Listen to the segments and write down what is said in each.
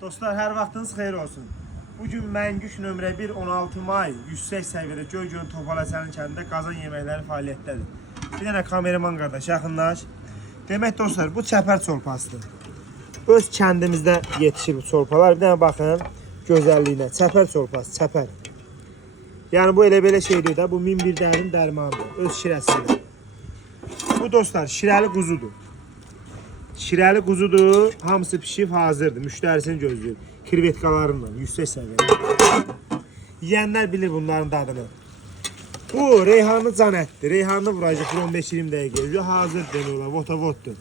Dostlar, hər vaxtınız xeyir olsun. Bugün Məngüş nömrə 1 16 may yüksək səviyyədə Göygölün Topalaçanın kəndində qazan yeməkləri fəaliyyətdədir. Bir dənə kameraman qardaş yaxınlaş. Demək dostlar, bu çəpər çolpasıdır. Öz kəndimizdə yetişir bu çolpalar. Bir dənə baxın gözəlliyinə. Çəpər çolpası, çəpər. Yəni bu elə belə şey deyil də, bu 1001 dərin dərmandır. Öz şirəsidir. Bu dostlar şirəli quzudur. Şirəli quzudur, hamısı pişib hazırdır, müştərisini gözləyir. Krevetkalarından, yüksək səviyyədə. Yiyənlər bilir bunların dadını. Bu reyhanlı can ətdir, reyhanlı vuracaq 15-20 dəqiqə. Hazır deniyorlar, votavoddur.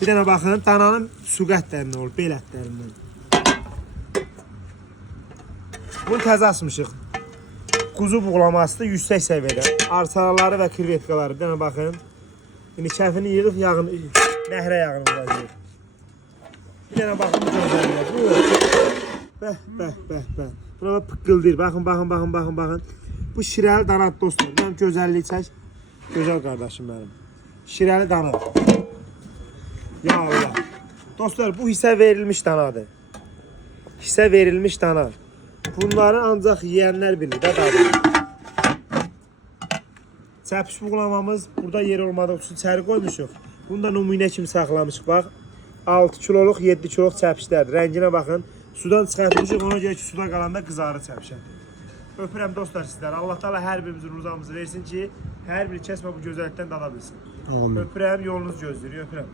Bir dənə baxın, dananın su qətlərindən olur, bel ətlərindən. Bunu təzə asmışıq. Quzu buğlamasıdır, yüksək səviyyədə. Arçaları və krevetkaları, bir dənə baxın. İndi kəfini yığıb yağını, nəhrə yağını vuracaq. Bir dənə baxın bu gözəlliklər. Bəh. Buna pıqqıldır. Baxın. Bu şirəli danat dostlar. Mənim gözəlliyi çək. Gözəl qardaşım mənim. Şirəli danat. Ya Allah. Dostlar, bu hissə verilmiş danadır. Hissə verilmiş dana. Bunları ancaq yiyənlər bilir də dadını. Çəpiş buğulamamız burada yer olmadığı üçün içəri qoymuşuq. Bunu da nümunə kimi saxlamışıq. Bax, 6 kiloluq, 7 kiloluq çəpişlərdir. Rənginə baxın. Sudan çıxartmışıq, ona görə ki, suda qalanda qızarı çəpişər. Öpürəm dostlar sizlər. Allah Taala hər birimizin ruzamızı versin ki, hər biri kəsmə bu gözəllikdən dada bilsin. Amin. Öpürəm, yolunuz gözləyir. Öpürəm.